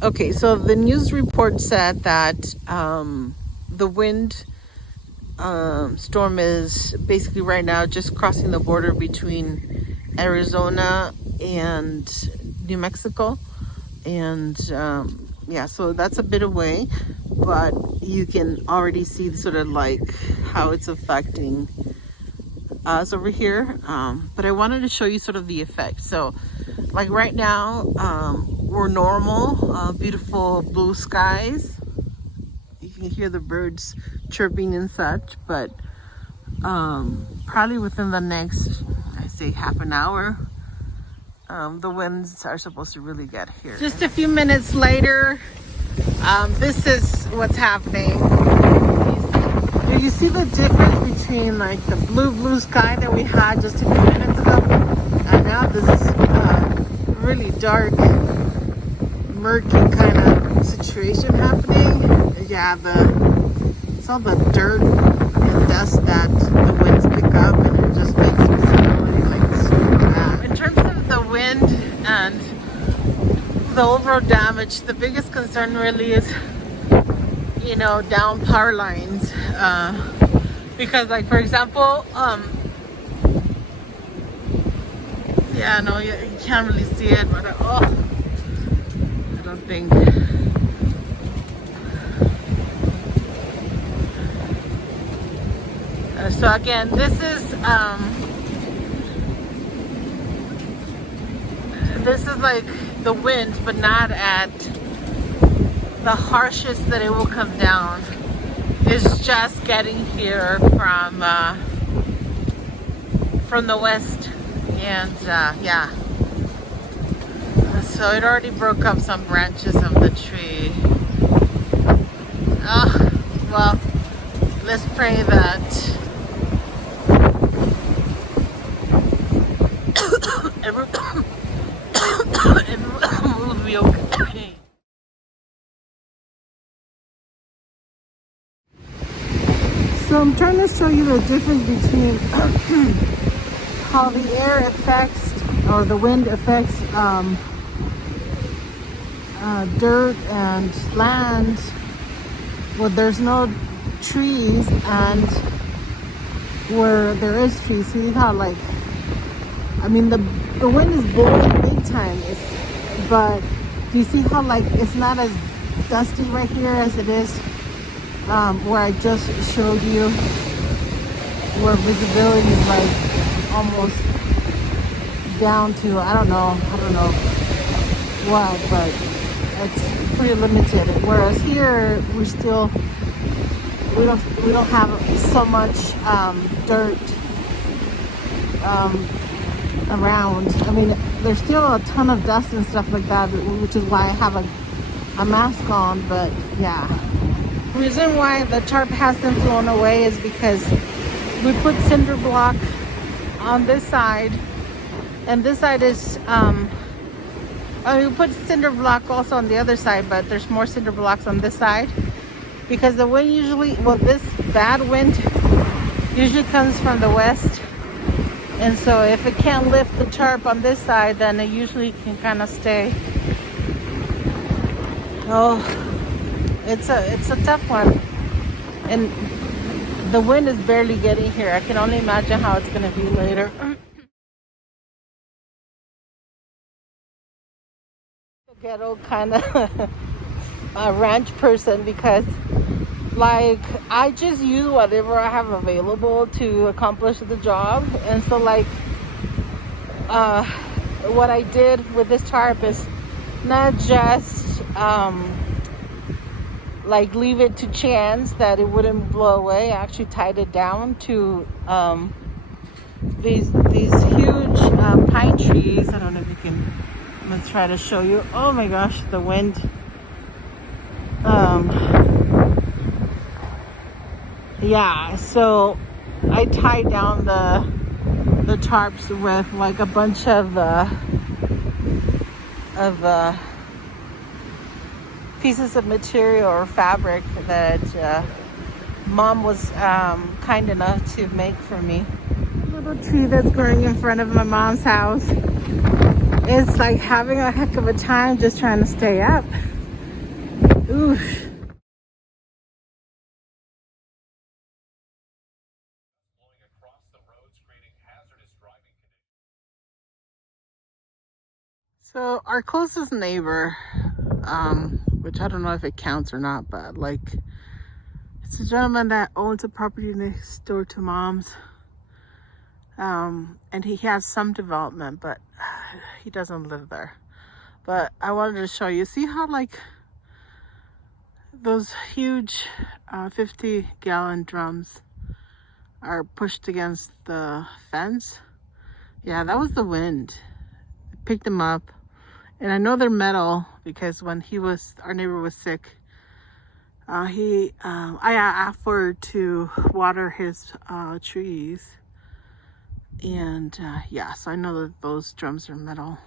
Okay, so the news report said that the wind storm is basically right now just crossing the border between Arizona and New Mexico. And yeah, so that's a bit away, but you can already see sort of like how it's affecting us over here. But I wanted to show you sort of the effect. So like right now, we're normal, beautiful blue skies. You can hear the birds chirping and such, but probably within the next, I say, half an hour, the winds are supposed to really get here. Just a few minutes later, this is what's happening. You see the difference between like the blue sky that we had just a few minutes ago, and now this really dark, murky kind of situation happening. Yeah, it's all the dirt and dust that the winds pick up, and it just makes visibility like super bad. In terms of the wind and the overall damage, the biggest concern really is, you know, down power lines. Because like, for example, yeah, no, you can't really see it, but oh, I don't think. So again, this is like the wind, but not at the harshest that it will come down. It's just getting here from the west, and yeah. So it already broke up some branches of the tree. Well, let's pray that everyone will be okay. So I'm trying to show you the difference between how the air affects, or the wind affects dirt and land where there's no trees and where there is trees. See how, like, I mean, the wind is blowing big time, but do you see how, like, it's not as dusty right here as it is where I just showed you, where visibility is like almost down to, I don't know what, but it's pretty limited. Whereas here we don't have so much dirt around. I mean, there's still a ton of dust and stuff like that, which is why I have a mask on, but yeah. The reason why the tarp hasn't flown away is because we put cinder block on this side, and this side is we put cinder block also on the other side, but there's more cinder blocks on this side because the wind usually, well, this bad wind usually comes from the west, and so if it can't lift the tarp on this side, then it usually can kind of stay. Oh, it's a tough one, and the wind is barely getting here. I can only imagine how it's going to be later. Ghetto kind of a ranch person, because like I just use whatever I have available to accomplish the job. And so like what I did with this tarp is not just like leave it to chance that it wouldn't blow away. I actually tied it down to these huge pine trees. I don't know if you can, let's try to show you. Oh my gosh, the wind. Yeah, so I tied down the tarps with like a bunch of pieces of material or fabric that mom was kind enough to make for me. A little tree that's growing in front of my mom's house. It's like having a heck of a time just trying to stay up. Oof. So our closest neighbor, which I don't know if it counts or not, but like it's a gentleman that owns a property next door to mom's. And he has some development, but he doesn't live there. But I wanted to show you, see how like those huge 50-gallon drums are pushed against the fence? Yeah, that was the wind. It picked them up. And I know they're metal because when our neighbor was sick, I offered to water his trees. And yeah, so I know that those drums are metal.